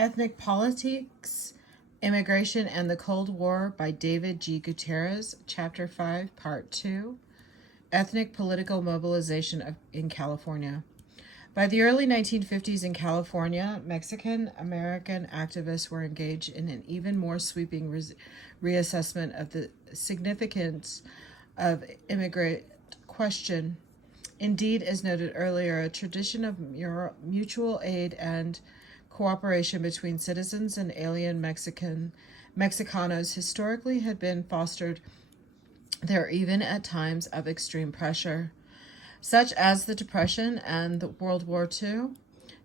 Ethnic Politics, Immigration and the Cold War by David G. Gutierrez, Chapter 5, Part 2. Ethnic Political Mobilization in California. By the early 1950s in California, Mexican-American activists were engaged in an even more sweeping reassessment of the significance of immigrant question. Indeed, as noted earlier, a tradition of mutual aid and cooperation between citizens and alien Mexicanos historically had been fostered there even at times of extreme pressure, such as the Depression and World War II.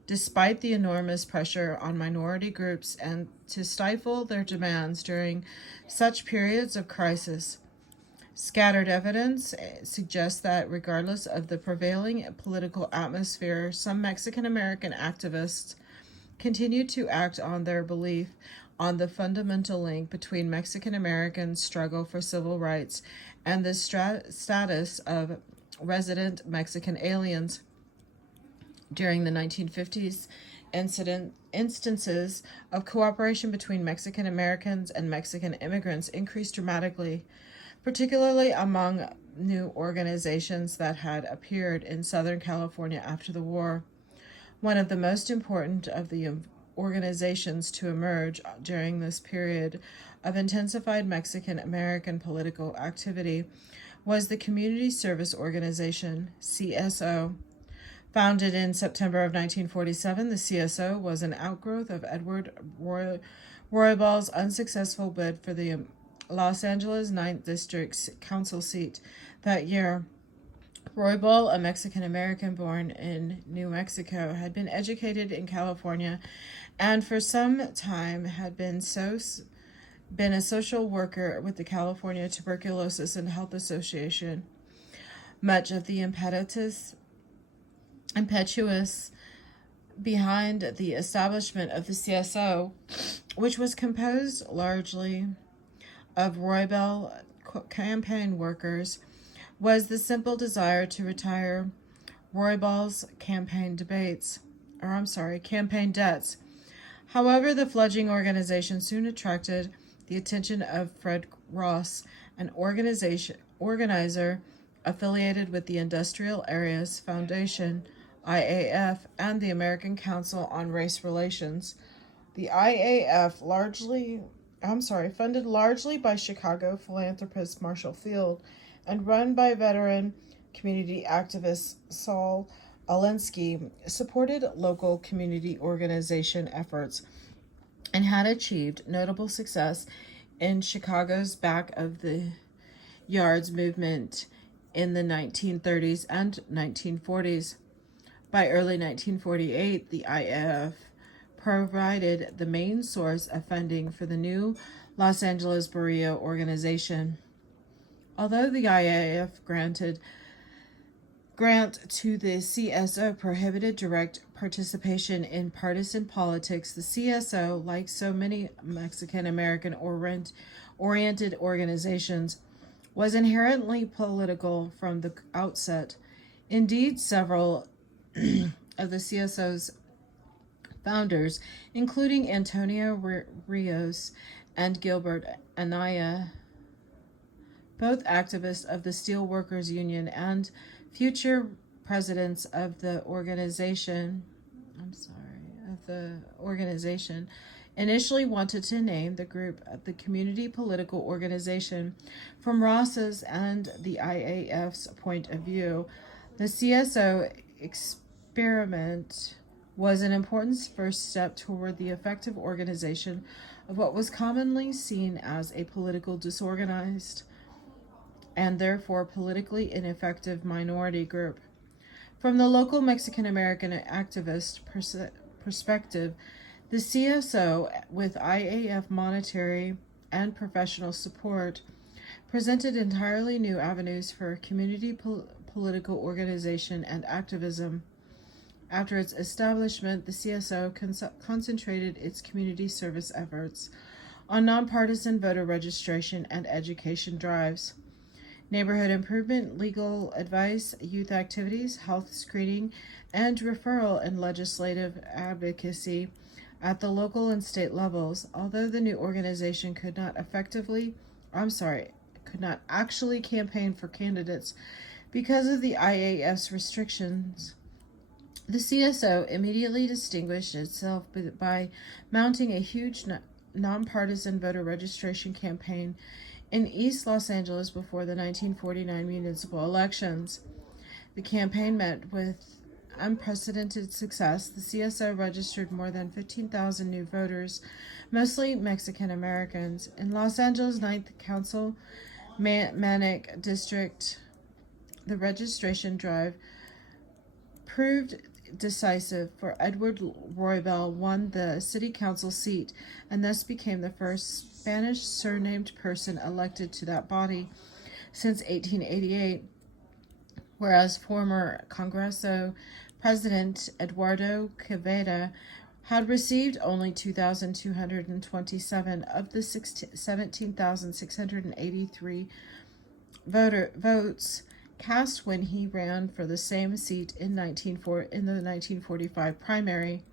Despite the enormous pressure on minority groups and to stifle their demands during such periods of crisis, scattered evidence suggests that regardless of the prevailing political atmosphere, some Mexican-American activists continued to act on their belief on the fundamental link between Mexican-American struggle for civil rights and the status of resident Mexican aliens. During the 1950s, instances of cooperation between Mexican Americans and Mexican immigrants increased dramatically, particularly among new organizations that had appeared in Southern California after the war. One of the most important of the organizations to emerge during this period of intensified Mexican-American political activity was the Community Service Organization, CSO. Founded in September of 1947, the CSO was an outgrowth of Edward Roybal's unsuccessful bid for the Los Angeles 9th District's council seat that year. Roybal, a Mexican-American born in New Mexico, had been educated in California and for some time had been a social worker with the California Tuberculosis and Health Association. Much of the impetus behind the establishment of the CSO, which was composed largely of Roybal campaign workers, was the simple desire to retire Roybal's campaign debts. However, the fledgling organization soon attracted the attention of Fred Ross, an organizer affiliated with the Industrial Areas Foundation, IAF, and the American Council on Race Relations. The IAF, funded largely by Chicago philanthropist Marshall Field, and run by veteran community activist Saul Alinsky, supported local community organization efforts and had achieved notable success in Chicago's back of the yards movement in the 1930s and 1940s. By early 1948, the IAF provided the main source of funding for the new Los Angeles Barrio organization. Although the IAF grant to the CSO prohibited direct participation in partisan politics, the CSO, like so many Mexican-American oriented organizations, was inherently political from the outset. Indeed, several of the CSO's founders, including Antonio Rios and Gilbert Anaya, both activists of the Steelworkers Union and future presidents of the organization, initially wanted to name the group the Community Political Organization. From Ross's and the IAF's point of view, the CSO experiment was an important first step toward the effective organization of what was commonly seen as a political disorganized and therefore politically ineffective minority group. From the local Mexican-American activist perspective, the CSO, with IAF monetary and professional support, presented entirely new avenues for community political organization and activism. After its establishment, the CSO concentrated its community service efforts on nonpartisan voter registration and education drives, neighborhood improvement, legal advice, youth activities, health screening, and referral and legislative advocacy at the local and state levels. Although the new organization could not actually campaign for candidates because of the IAS restrictions, the CSO immediately distinguished itself by mounting a huge nonpartisan voter registration campaign in East Los Angeles before the 1949 municipal elections. The campaign met with unprecedented success. The CSO registered more than 15,000 new voters, mostly Mexican Americans. In Los Angeles' 9th Council Manic District, the registration drive proved decisive, for Edward Roybal won the city council seat and thus became the first Spanish surnamed person elected to that body since 1888, whereas former Congreso President Eduardo Quevedo had received only 2,227 of the 17,683 votes cast when he ran for the same seat in the 1945 primary.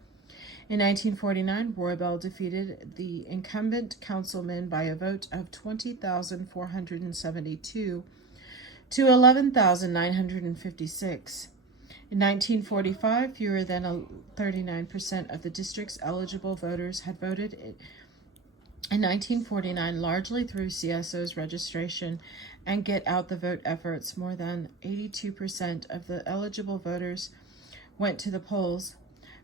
In 1949, Roybal defeated the incumbent councilman by a vote of 20,472 to 11,956. In 1945, fewer than 39% of the district's eligible voters had voted in 1949, largely through CSO's registration and get out the vote efforts. More than 82% of the eligible voters went to the polls.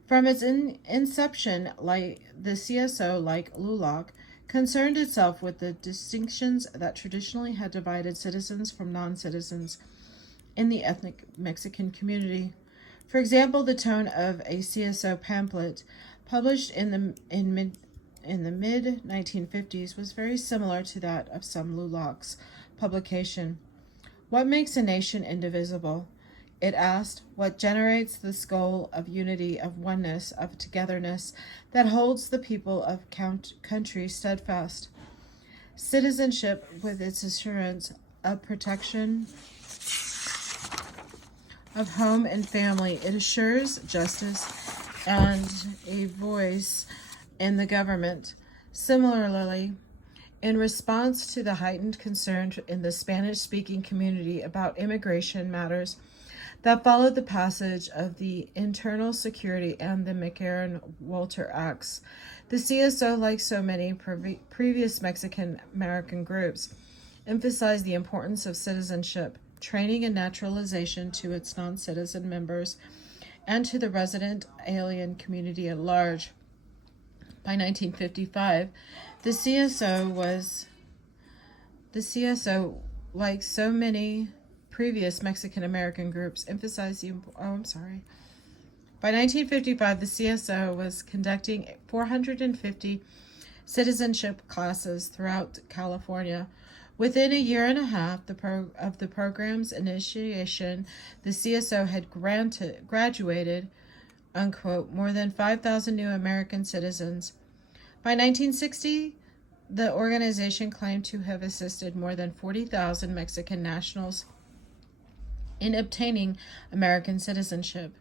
From its inception, the CSO, like LULAC, concerned itself with the distinctions that traditionally had divided citizens from non-citizens in the ethnic Mexican community. For example, the tone of a CSO pamphlet published in the mid-1950s was very similar to that of some LULAC's publication. What makes a nation indivisible? It asked. What generates this goal of unity, of oneness, of togetherness that holds the people of country steadfast? Citizenship, with its assurance of protection of home and family, it assures justice and a voice in the government. Similarly, in response to the heightened concern in the Spanish-speaking community about immigration matters that followed the passage of the Internal Security and the McCarran-Walter Acts, the CSO, like so many previous Mexican-American groups, emphasized the importance of citizenship, training, and naturalization to its non-citizen members and to the resident alien community at large. By 1955, the CSO, like so many previous Mexican-American groups, emphasized the By 1955, the CSO was conducting 450 citizenship classes throughout California. Within a year and a half of the program's initiation, the CSO had graduated, unquote, more than 5,000 new American citizens. By 1960, the organization claimed to have assisted more than 40,000 Mexican nationals in obtaining American citizenship.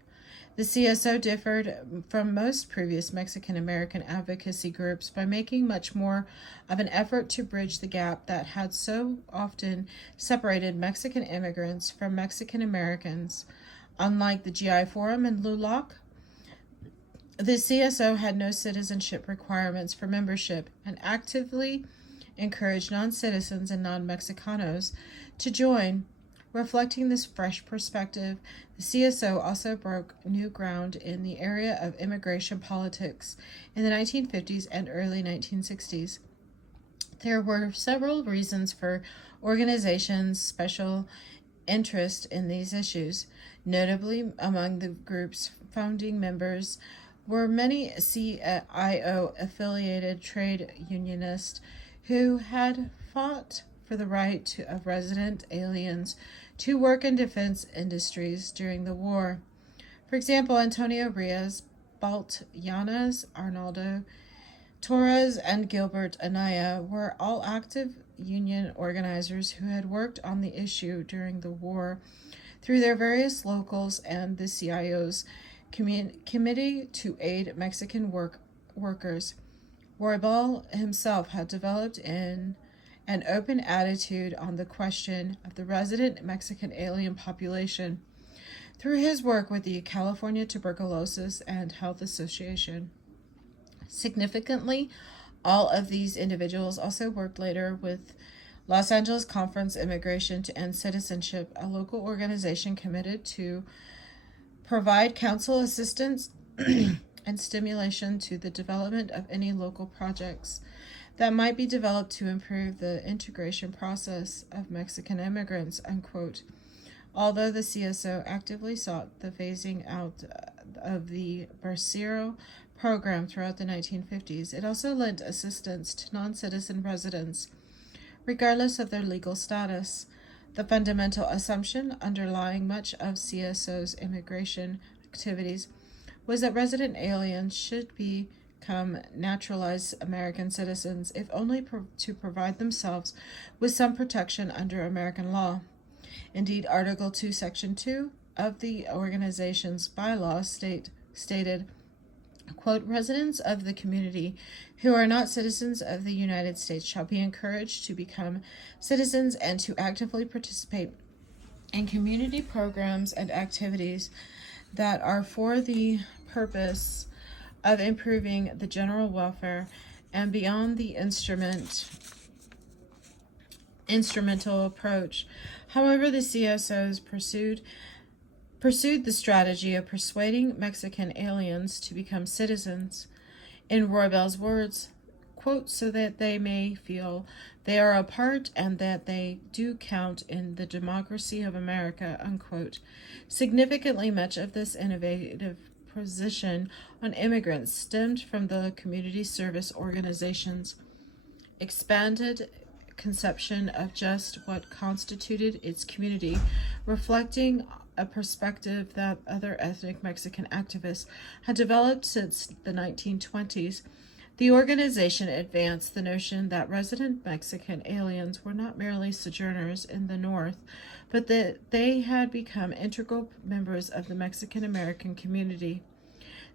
The CSO differed from most previous Mexican-American advocacy groups by making much more of an effort to bridge the gap that had so often separated Mexican immigrants from Mexican Americans. Unlike the GI Forum and LULAC, the CSO had no citizenship requirements for membership and actively encouraged non-citizens and non-Mexicanos to join. Reflecting this fresh perspective, the CSO also broke new ground in the area of immigration politics in the 1950s and early 1960s. There were several reasons for organization's special interest in these issues. Notably, among the group's founding members were many CIO-affiliated trade unionists who had fought for the right of resident aliens to work in defense industries during the war. For example, Antonio Rios, Balt Llanas, Arnaldo Torres, and Gilbert Anaya were all active union organizers who had worked on the issue during the war through their various locals and the CIO's Committee to Aid Mexican workers. Roybal himself had developed an open attitude on the question of the resident Mexican alien population through his work with the California Tuberculosis and Health Association. Significantly, all of these individuals also worked later with Los Angeles Conference Immigration to End Citizenship, a local organization committed to provide counsel assistance and stimulation to the development of any local projects that might be developed to improve the integration process of Mexican immigrants, unquote. Although the CSO actively sought the phasing out of the Bracero program throughout the 1950s, it also lent assistance to non-citizen residents, regardless of their legal status. The fundamental assumption underlying much of CSO's immigration activities was that resident aliens should become naturalized American citizens, if only to provide themselves with some protection under American law. Indeed, Article 2, Section 2 of the organization's bylaws stated, quote, residents of the community who are not citizens of the United States shall be encouraged to become citizens and to actively participate in community programs and activities that are for the purpose of improving the general welfare and beyond the instrumental approach. However, the CSOs pursued the strategy of persuading Mexican aliens to become citizens, in Roybel's words, quote, so that they may feel they are a part and that they do count in the democracy of America, unquote. Significantly, much of this innovative position on immigrants stemmed from the community service organization's expanded conception of just what constituted its community, reflecting a perspective that other ethnic Mexican activists had developed since the 1920s. The organization advanced the notion that resident Mexican aliens were not merely sojourners in the North, but that they had become integral members of the Mexican American community.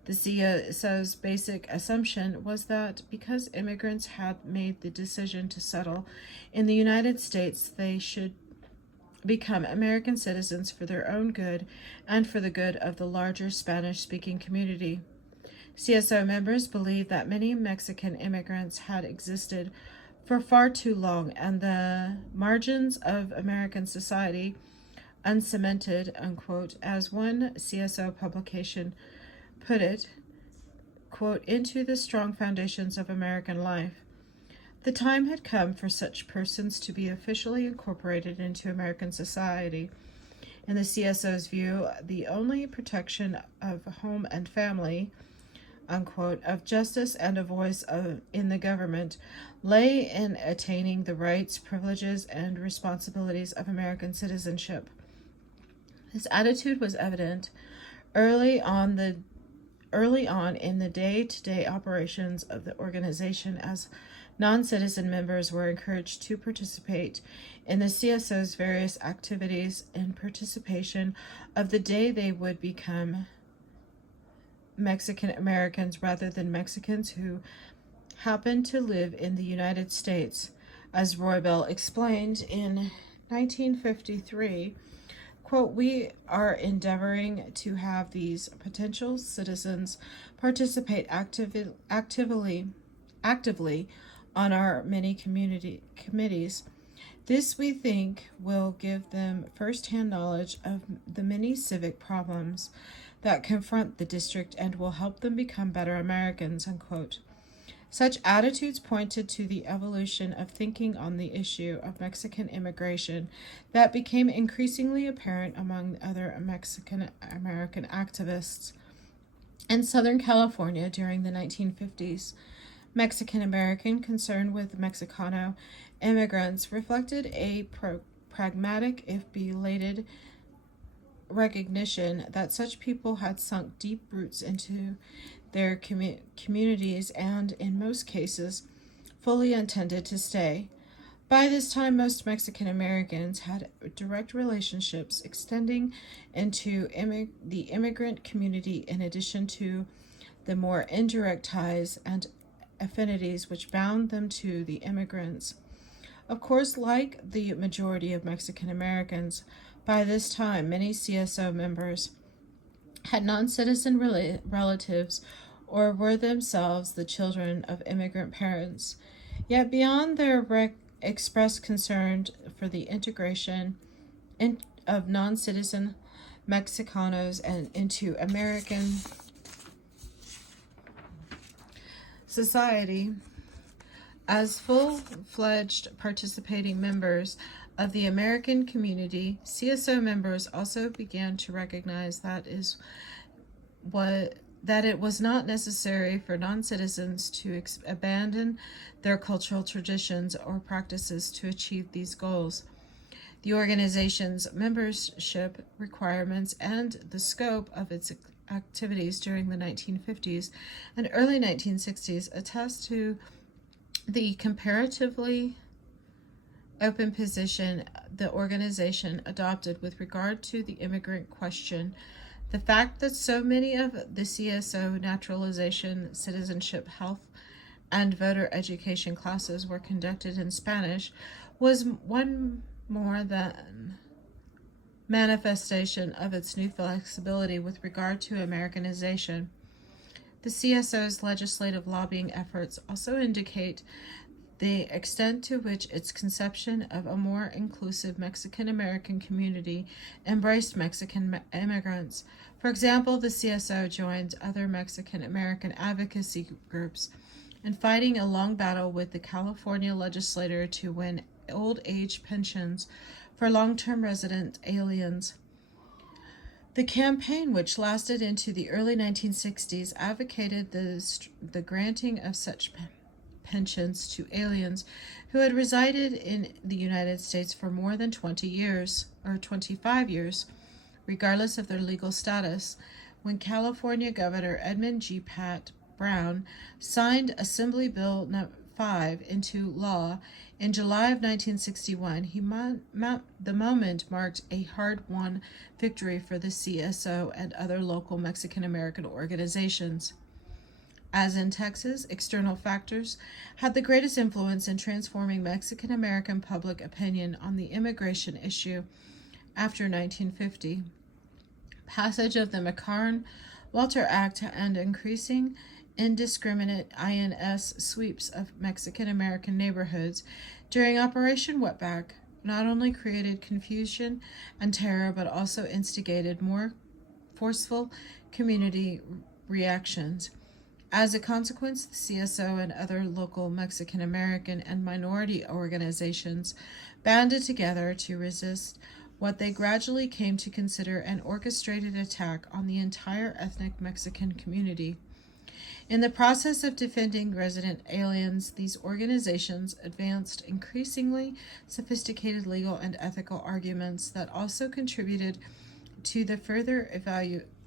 The CSO's basic assumption was that because immigrants had made the decision to settle in the United States, they should become American citizens for their own good and for the good of the larger Spanish-speaking community. CSO members believed that many Mexican immigrants had existed for far too long, and the margins of American society uncemented, unquote, as one CSO publication put it, quote, into the strong foundations of American life. The time had come for such persons to be officially incorporated into American society. In the CSO's view, the only protection of home and family, unquote, of justice and a voice in the government lay in attaining the rights, privileges, and responsibilities of American citizenship. This attitude was evident early on in the day-to-day operations of the organization, as non-citizen members were encouraged to participate in the CSO's various activities in participation of the day they would become Mexican Americans rather than Mexicans who happened to live in the United States. As Roybel explained in 1953, quote, we are endeavoring to have these potential citizens participate actively on our many committees. This, we think, will give them first-hand knowledge of the many civic problems that confront the district and will help them become better Americans, unquote. Such attitudes pointed to the evolution of thinking on the issue of Mexican immigration that became increasingly apparent among other Mexican American activists. In Southern California during the 1950s, Mexican American concern with Mexicano immigrants reflected a pragmatic, if belated, recognition that such people had sunk deep roots into their communities and, in most cases, fully intended to stay. By this time, most Mexican Americans had direct relationships extending into the immigrant community in addition to the more indirect ties and affinities which bound them to the immigrants. Of course, like the majority of Mexican Americans, by this time many CSO members had non-citizen relatives or were themselves the children of immigrant parents. Yet beyond their expressed concern for the integration of non-citizen Mexicanos and into American society, as full-fledged participating members of the American community, CSO members also began to recognize that it was not necessary for non-citizens to abandon their cultural traditions or practices to achieve these goals. The organization's membership requirements and the scope of its activities during the 1950s and early 1960s attest to the comparatively open position the organization adopted with regard to the immigrant question. The fact that so many of the CSO naturalization, citizenship, health, and voter education classes were conducted in Spanish was one more than manifestation of its new flexibility with regard to Americanization. The CSO's legislative lobbying efforts also indicate the extent to which its conception of a more inclusive Mexican American community embraced Mexican immigrants. For example, the CSO joined other Mexican American advocacy groups in fighting a long battle with the California legislature to win old age pensions for long-term resident aliens. The campaign, which lasted into the early 1960s, advocated the granting of such pensions to aliens who had resided in the United States for more than 20 years or 25 years, regardless of their legal status. When California Governor Edmund G. Pat Brown signed Assembly Bill No. 5 into law in July of 1961, the moment marked a hard-won victory for the CSO and other local Mexican American organizations. As in Texas, external factors had the greatest influence in transforming Mexican American public opinion on the immigration issue after 1950. Passage of the McCarran-Walter Act and increasing indiscriminate INS sweeps of Mexican American neighborhoods during Operation Wetback not only created confusion and terror but also instigated more forceful community reactions. As a consequence, the CSO and other local Mexican American and minority organizations banded together to resist what they gradually came to consider an orchestrated attack on the entire ethnic Mexican community. In the process of defending resident aliens, these organizations advanced increasingly sophisticated legal and ethical arguments that also contributed to the further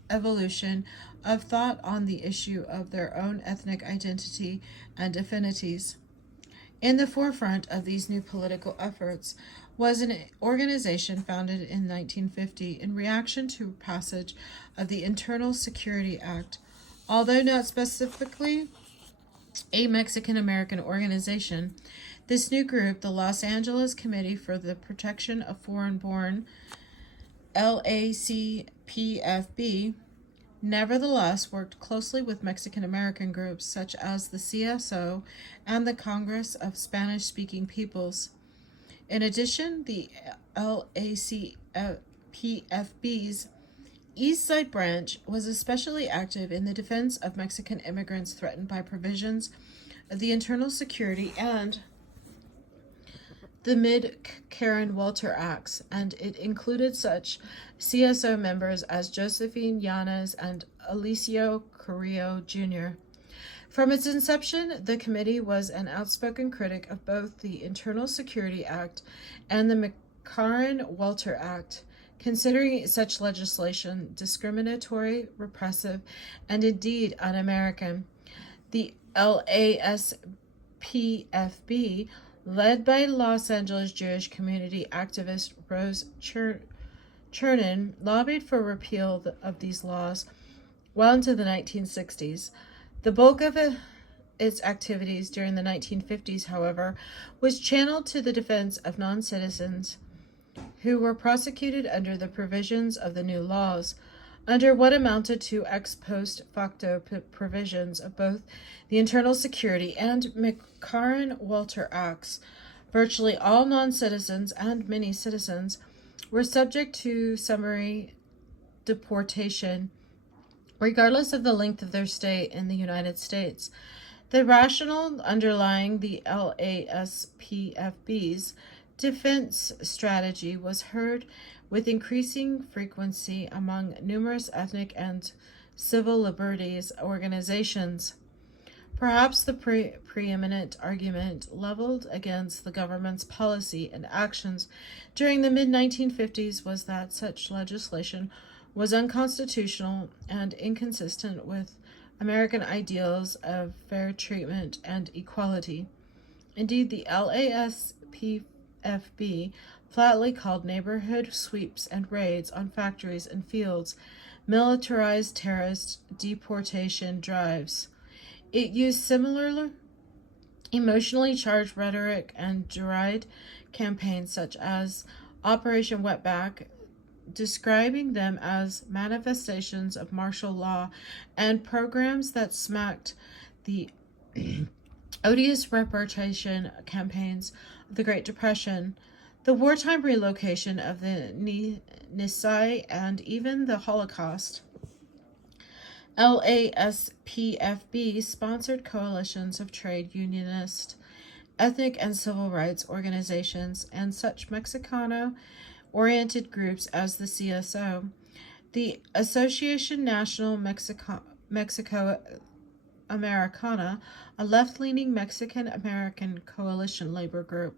evolution of thought on the issue of their own ethnic identity and affinities. In the forefront of these new political efforts was an organization founded in 1950 in reaction to passage of the Internal Security Act. Although not specifically a Mexican American organization, this new group, the Los Angeles Committee for the Protection of Foreign-Born, LACPFB, nevertheless worked closely with Mexican American groups such as the CSO and the Congress of Spanish-Speaking Peoples. In addition, the LACPFB's East Side Branch was especially active in the defense of Mexican immigrants threatened by provisions of the Internal Security and the Mid-Karen-Walter Acts, and it included such CSO members as Josephine Yanez and Alicio Carrillo Jr. From its inception, the committee was an outspoken critic of both the Internal Security Act and the McCarran-Walter Act, considering such legislation discriminatory, repressive, and indeed un-American. The LASPFB, led by Los Angeles Jewish community activist Rose Chernin, lobbied for repeal of these laws well into the 1960s. The bulk of its activities during the 1950s, however, was channeled to the defense of non-citizens who were prosecuted under the provisions of the new laws, under what amounted to ex post facto provisions of both the Internal Security and McCarran-Walter Acts. Virtually all non-citizens and many citizens were subject to summary deportation, regardless of the length of their stay in the United States. The rationale underlying the LASPFB's defense strategy was heard with increasing frequency among numerous ethnic and civil liberties organizations. Perhaps the preeminent argument leveled against the government's policy and actions during the mid-1950s was that such legislation was unconstitutional and inconsistent with American ideals of fair treatment and equality. Indeed, the LASPFB flatly called neighborhood sweeps and raids on factories and fields militarized terrorist deportation drives. It used similar emotionally charged rhetoric and derided campaigns such as Operation Wetback, describing them as manifestations of martial law, and programs that smacked the odious repatriation campaigns of the Great Depression, the wartime relocation of the Nisai, and even the Holocaust. LASPFB sponsored coalitions of trade unionist, ethnic and civil rights organizations, and such Mexicano-oriented groups as the CSO, the Association Nacional Mexico Americana, a left-leaning Mexican-American coalition labor group,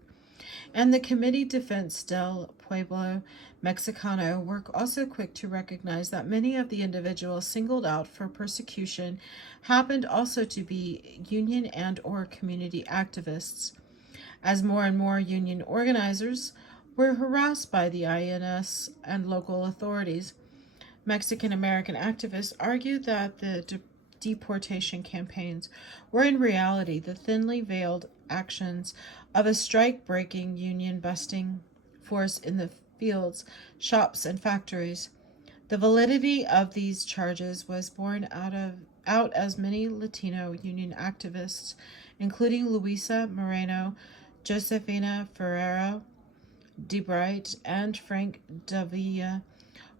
and the Committee Defense del Pueblo Mexicano were also quick to recognize that many of the individuals singled out for persecution happened also to be union and or community activists. As more and more union organizers were harassed by the INS and local authorities, Mexican-American activists argued that the deportation campaigns were in reality the thinly veiled actions of a strike-breaking, union-busting force in the fields, shops, and factories. The validity of these charges was borne out as many Latino union activists, including Luisa Moreno, Josefina Ferrero, DeBright, and Frank Davila,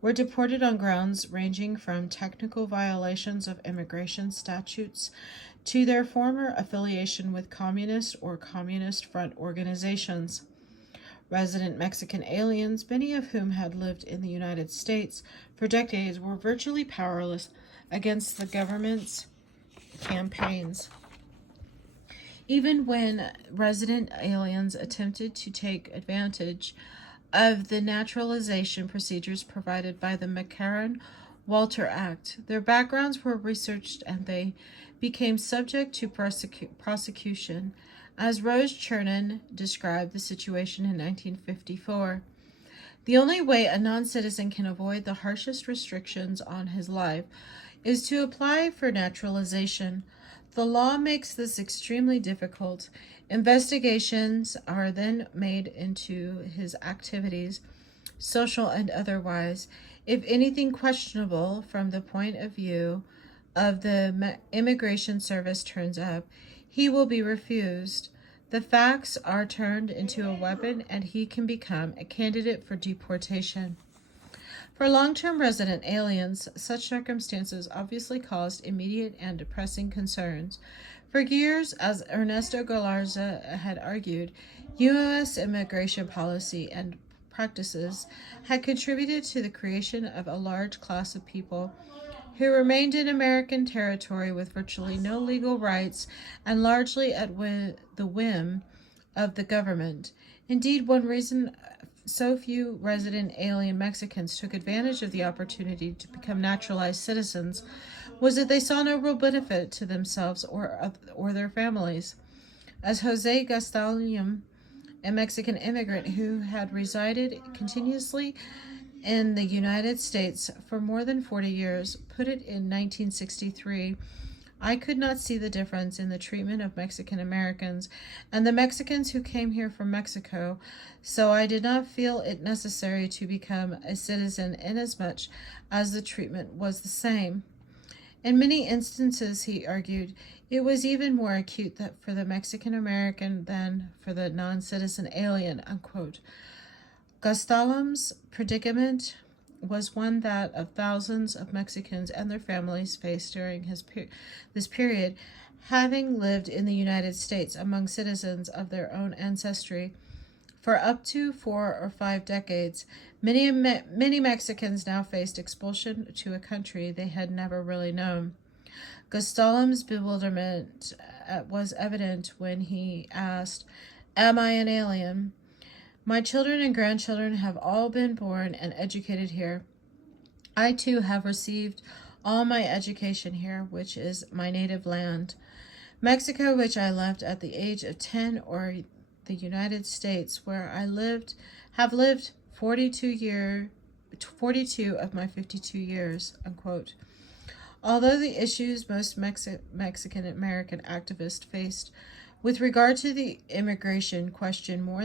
were deported on grounds ranging from technical violations of immigration statutes to their former affiliation with communist or communist front organizations. Resident Mexican aliens, many of whom had lived in the United States for decades, were virtually powerless against the government's campaigns. Even when resident aliens attempted to take advantage of the naturalization procedures provided by the McCarran-Walter Act, their backgrounds were researched and they became subject to prosecution, as Rose Chernin described the situation in 1954. The only way a non-citizen can avoid the harshest restrictions on his life is to apply for naturalization. The law makes this extremely difficult. Investigations are then made into his activities, social and otherwise. If anything questionable from the point of view of the immigration service turns up, he will be refused. The facts are turned into a weapon and he can become a candidate for deportation. For long-term resident aliens, such circumstances obviously caused immediate and depressing concerns. For years, as Ernesto Galarza had argued, U.S. immigration policy and practices had contributed to the creation of a large class of people who remained in American territory with virtually no legal rights and largely at the whim of the government. Indeed, one reason so few resident alien Mexicans took advantage of the opportunity to become naturalized citizens was that they saw no real benefit to themselves or their families. As Jose Gastelum, a Mexican immigrant who had resided continuously in the United States for more than 40 years put it in 1963. I could not see the difference in the treatment of Mexican Americans and the Mexicans who came here from Mexico, so I did not feel it necessary to become a citizen inasmuch as the treatment was the same. In many instances, he argued, it was even more acute for the Mexican American than for the non-citizen alien, unquote. Gastalum's predicament was one that of thousands of Mexicans and their families faced during this period, having lived in the United States among citizens of their own ancestry for up to 4 or 5 decades. Many Mexicans now faced expulsion to a country they had never really known. Gastalum's bewilderment was evident when he asked, "Am I an alien? My children and grandchildren have all been born and educated here. I too have received all my education here, which is my native land. Mexico, which I left at the age of 10, or the United States, where I have lived 42 of my 52 years," unquote. Although the issues most Mexican American activists faced with regard to the immigration question more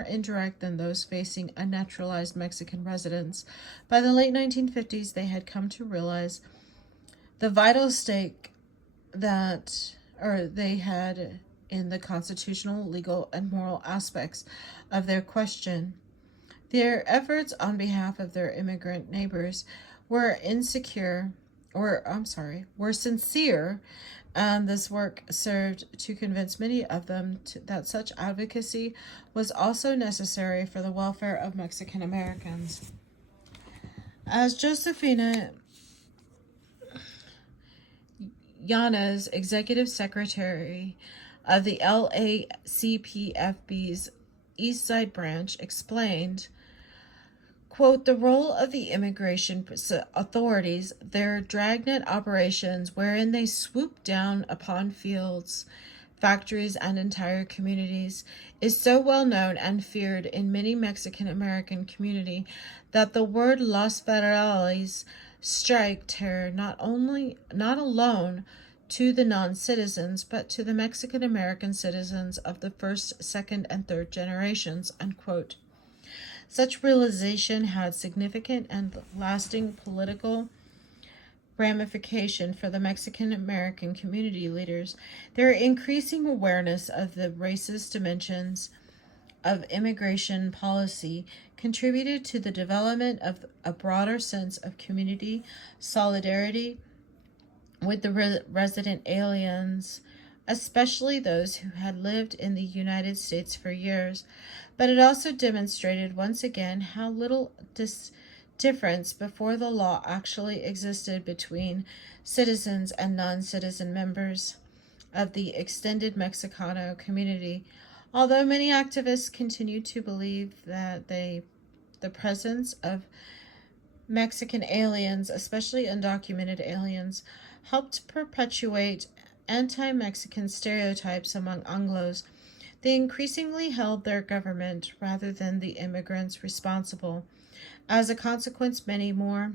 indirect than those facing unnaturalized Mexican residents, by the late 1950s they had come to realize the vital stake they had in the constitutional, legal, and moral aspects of their question. Their efforts on behalf of their immigrant neighbors were sincere, and this work served to convince many of them that such advocacy was also necessary for the welfare of Mexican Americans. As Josefina Yanez, executive secretary of the LACPFB's East Side branch, explained, quote, "The role of the immigration authorities, their dragnet operations wherein they swoop down upon fields, factories, and entire communities, is so well known and feared in many Mexican American community that the word Los Federales strike terror not alone to the non-citizens, but to the Mexican American citizens of the first, second, and third generations," unquote. Such realization had significant and lasting political ramification for the Mexican American community leaders. Their increasing awareness of the racist dimensions of immigration policy contributed to the development of a broader sense of community solidarity with the resident aliens, especially those who had lived in the United States for years. But it also demonstrated once again how little difference before the law actually existed between citizens and non-citizen members of the extended Mexicano community. Although many activists continue to believe that the presence of Mexican aliens, especially undocumented aliens, helped perpetuate anti-Mexican stereotypes among Anglos, they increasingly held their government rather than the immigrants responsible. As a consequence, many more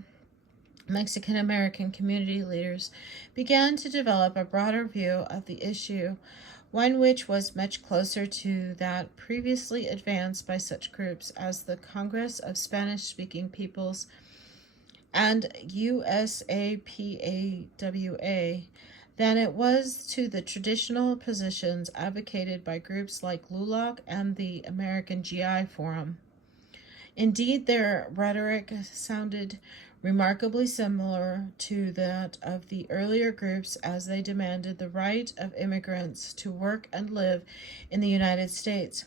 Mexican American community leaders began to develop a broader view of the issue, one which was much closer to that previously advanced by such groups as the Congress of Spanish-Speaking Peoples and USAPAWA than it was to the traditional positions advocated by groups like LULAC and the American GI Forum. Indeed, their rhetoric sounded remarkably similar to that of the earlier groups as they demanded the right of immigrants to work and live in the United States.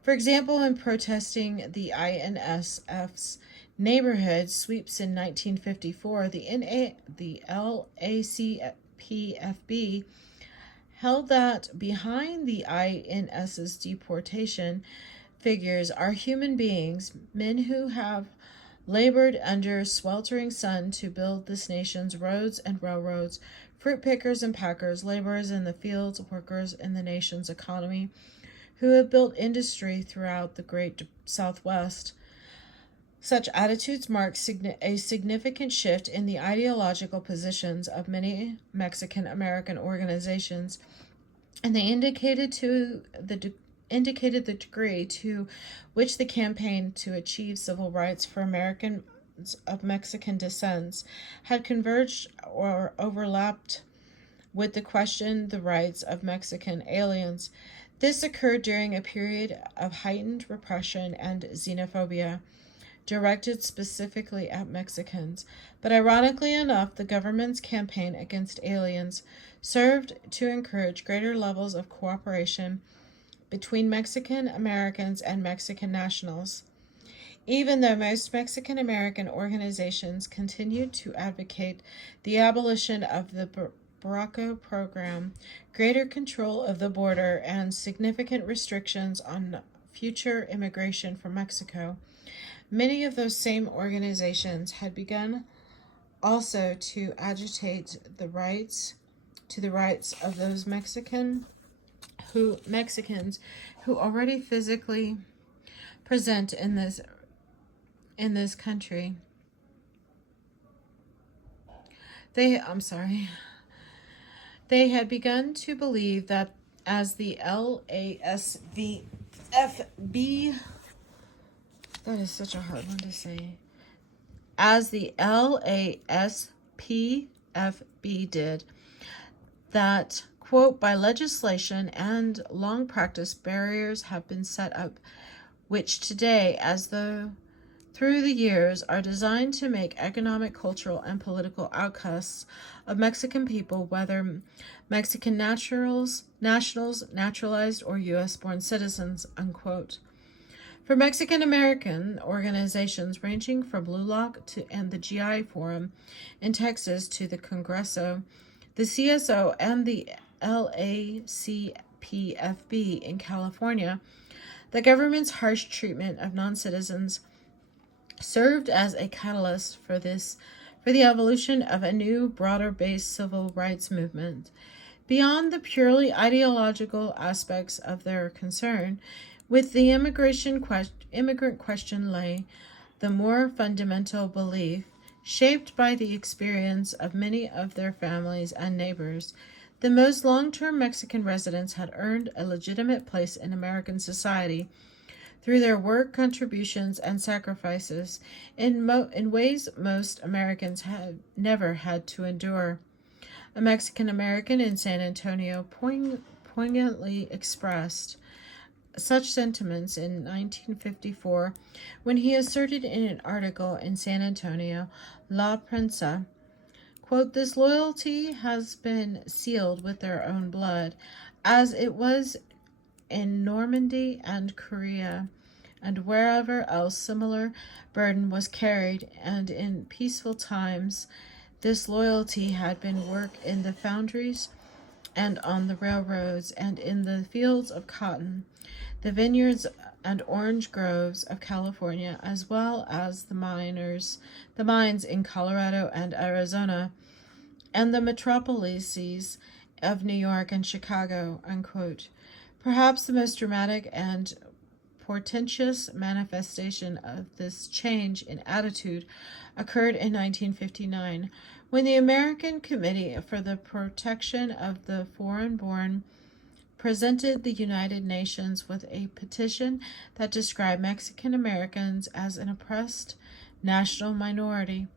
For example, in protesting the INSF's neighborhood sweeps in 1954, the LACPFB held that behind the INS's deportation figures are human beings, men who have labored under sweltering sun to build this nation's roads and railroads, fruit pickers and packers, laborers in the fields, workers in the nation's economy, who have built industry throughout the great Southwest. Such attitudes mark a significant shift in the ideological positions of many Mexican American organizations, and they indicated the degree to which the campaign to achieve civil rights for Americans of Mexican descent had converged or overlapped with the rights of Mexican aliens. This occurred during a period of heightened repression and xenophobia directed specifically at Mexicans. But ironically enough, the government's campaign against aliens served to encourage greater levels of cooperation between Mexican Americans and Mexican nationals. Even though most Mexican American organizations continued to advocate the abolition of the Barraco program, greater control of the border, and significant restrictions on future immigration from Mexico, many of those same organizations had begun also to agitate the rights of those Mexicans who already physically present in this country. They had begun to believe that as the LASVFB, that is such a hard one to say, as the LASPFB did, that, quote, by legislation and long practice, barriers have been set up, which today, as though through the years, are designed to make economic, cultural, and political outcasts of Mexican people, whether Mexican nationals, naturalized, or U.S.-born citizens, unquote. For Mexican American organizations ranging from LULAC and the GI Forum in Texas to the Congreso, the CSO, and the LACPFB in California, the government's harsh treatment of non-citizens served as a catalyst for the evolution of a new, broader-based civil rights movement. Beyond the purely ideological aspects of their concern with the immigrant question lay the more fundamental belief, shaped by the experience of many of their families and neighbors. The most long-term Mexican residents had earned a legitimate place in American society through their work, contributions, and sacrifices in ways most Americans had never had to endure. A Mexican American in San Antonio poignantly expressed such sentiments in 1954 when he asserted in an article in San Antonio La Prensa, quote, this loyalty has been sealed with their own blood, as it was in Normandy and Korea, and wherever else similar burden was carried, and in peaceful times this loyalty had been worked in the foundries and on the railroads and in the fields of cotton, the vineyards and orange groves of California, as well as the mines in Colorado and Arizona, and the metropolises of New York and Chicago, unquote. Perhaps the most dramatic and portentous manifestation of this change in attitude occurred in 1959, when the American Committee for the Protection of the Foreign-Born presented the United Nations with a petition that described Mexican Americans as an oppressed national minority.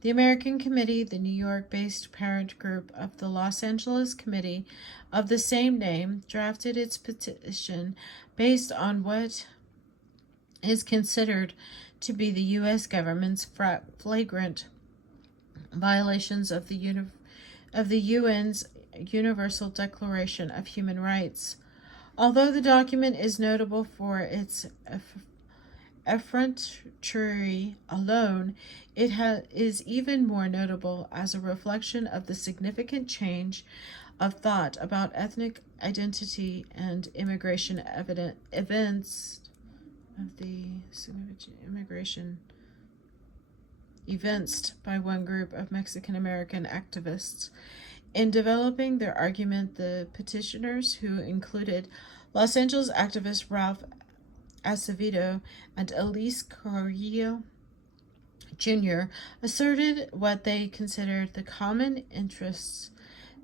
The American Committee, the New York-based parent group of the Los Angeles Committee of the same name, drafted its petition based on what is considered to be the U.S. government's flagrant violations of the UN's Universal Declaration of Human Rights. Although the document is notable for its effrontery alone, it is even more notable as a reflection of the significant change of thought about ethnic identity and immigration events evinced by one group of Mexican American activists. In developing their argument, the petitioners, who included Los Angeles activist Ralph Acevedo and Elise Carrillo, Jr. asserted what they considered the common interests,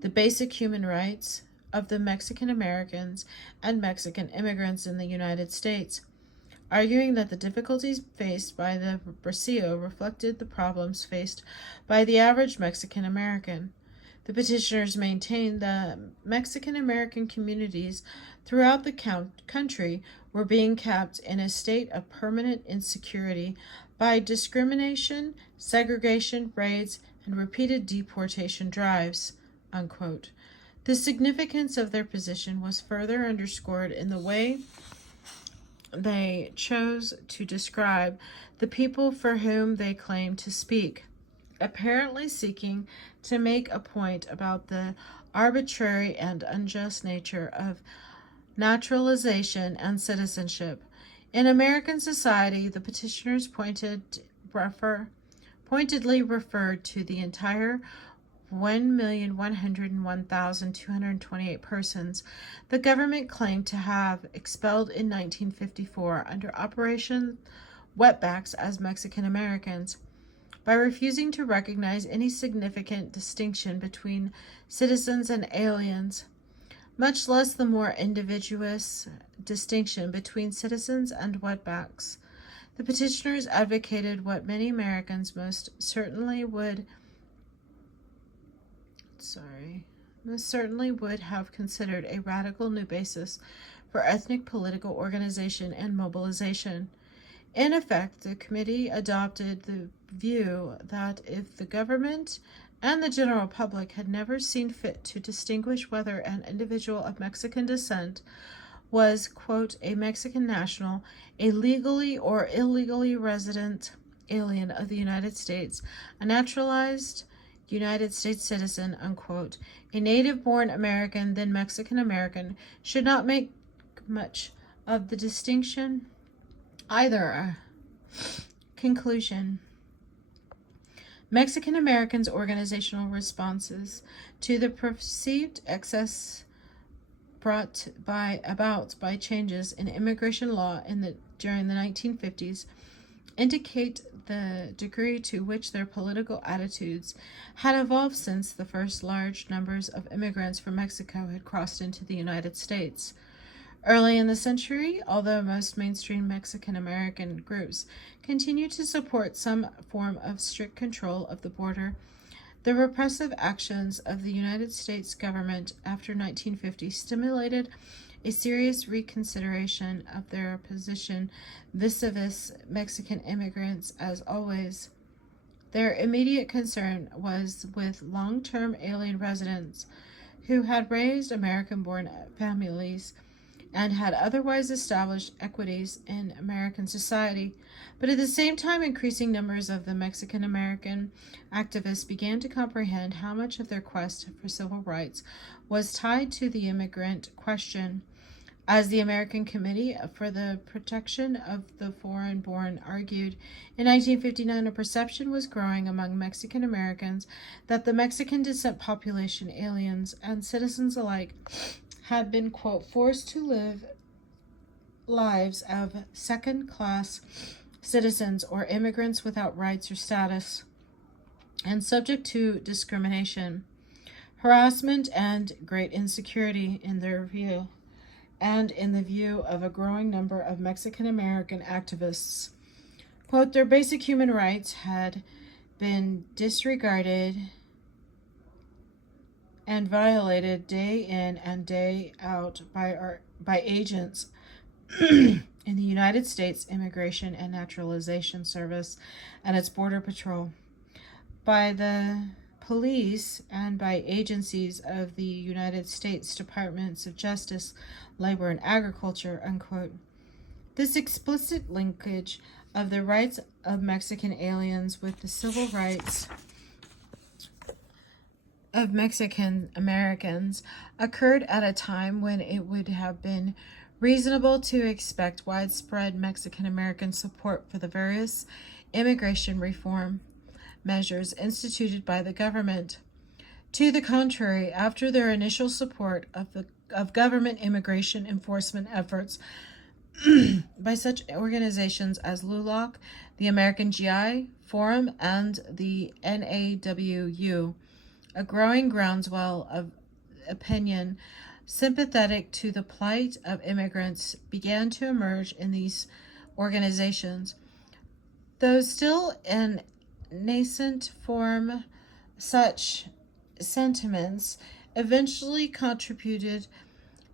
the basic human rights of the Mexican Americans and Mexican immigrants in the United States, arguing that the difficulties faced by the Brasillo reflected the problems faced by the average Mexican American. The petitioners maintained that Mexican American communities throughout the country were being kept in a state of permanent insecurity by discrimination, segregation, raids, and repeated deportation drives, unquote. The significance of their position was further underscored in the way they chose to describe the people for whom they claimed to speak, apparently seeking to make a point about the arbitrary and unjust nature of naturalization and citizenship. In American society, the petitioners pointedly referred to the entire 1,101,228 persons the government claimed to have expelled in 1954 under Operation Wetbacks as Mexican Americans, by refusing to recognize any significant distinction between citizens and aliens, much less the more invidious distinction between citizens and wetbacks. The petitioners advocated what many Americans most certainly would have considered a radical new basis for ethnic political organization and mobilization. In effect, the committee adopted the view that if the government and the general public had never seen fit to distinguish whether an individual of Mexican descent was, quote, a Mexican national, a legally or illegally resident alien of the United States, a naturalized United States citizen, unquote, a native-born American, then Mexican American, should not make much of the distinction either. Conclusion. Mexican Americans' organizational responses to the perceived excess brought about by changes in immigration law during the 1950s indicate the degree to which their political attitudes had evolved since the first large numbers of immigrants from Mexico had crossed into the United States. Early in the century, although most mainstream Mexican American groups continued to support some form of strict control of the border, the repressive actions of the United States government after 1950 stimulated a serious reconsideration of their position vis-a-vis Mexican immigrants. As always, their immediate concern was with long-term alien residents who had raised American-born families and had otherwise established equities in American society. But at the same time, increasing numbers of the Mexican American activists began to comprehend how much of their quest for civil rights was tied to the immigrant question. As the American Committee for the Protection of the Foreign-Born argued, in 1959 a perception was growing among Mexican Americans that the Mexican descent population, aliens and citizens alike, had been, quote, forced to live lives of second-class citizens or immigrants without rights or status, and subject to discrimination, harassment, and great insecurity in their view, and in the view of a growing number of Mexican American activists. Quote, their basic human rights had been disregarded and violated day in and day out by agents in the United States Immigration and Naturalization Service and its Border Patrol, by the police, and by agencies of the United States Departments of Justice, Labor, and Agriculture, unquote. This explicit linkage of the rights of Mexican aliens with the civil rights of Mexican Americans occurred at a time when it would have been reasonable to expect widespread Mexican American support for the various immigration reform measures instituted by the government. To the contrary, after their initial support of government immigration enforcement efforts by such organizations as LULAC, the American GI Forum, and the NAWU. A growing groundswell of opinion sympathetic to the plight of immigrants began to emerge in these organizations. Though still in nascent form, such sentiments eventually contributed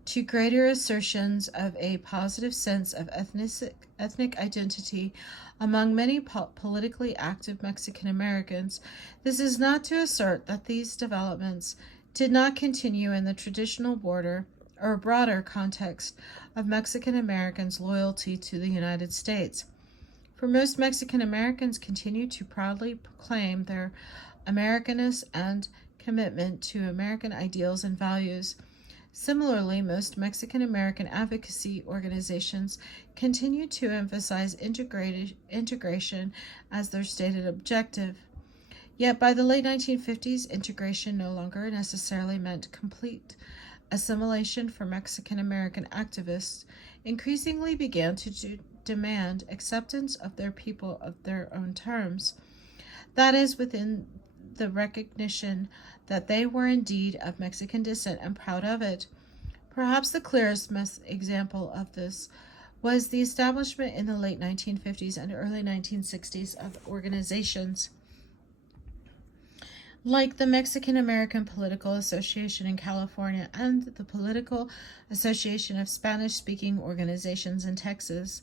to greater assertions of a positive sense of ethnic identity among many politically active Mexican Americans. This is not to assert that these developments did not continue in the traditional border or broader context of Mexican Americans' loyalty to the United States. For most Mexican Americans continue to proudly proclaim their Americanness and commitment to American ideals and values. Similarly, most Mexican American advocacy organizations continue to emphasize integration as their stated objective. Yet by the late 1950s, integration no longer necessarily meant complete assimilation for Mexican American activists increasingly began to demand acceptance of their people of their own terms. That is, within the recognition that they were indeed of Mexican descent and proud of it. Perhaps the clearest example of this was the establishment in the late 1950s and early 1960s of organizations like the Mexican American Political Association in California and the Political Association of Spanish-speaking Organizations in Texas,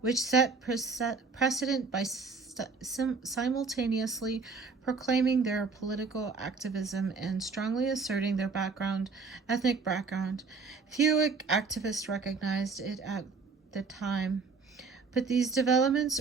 which set precedent by simultaneously proclaiming their political activism and strongly asserting their ethnic background. Few activists recognized it at the time, but these developments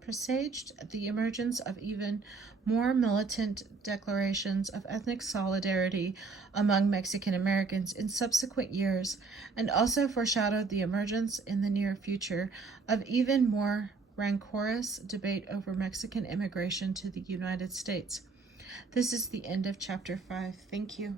presaged the emergence of even more militant declarations of ethnic solidarity among Mexican Americans in subsequent years, and also foreshadowed the emergence in the near future of even more rancorous debate over Mexican immigration to the United States. This is the end of Chapter 5. Thank you.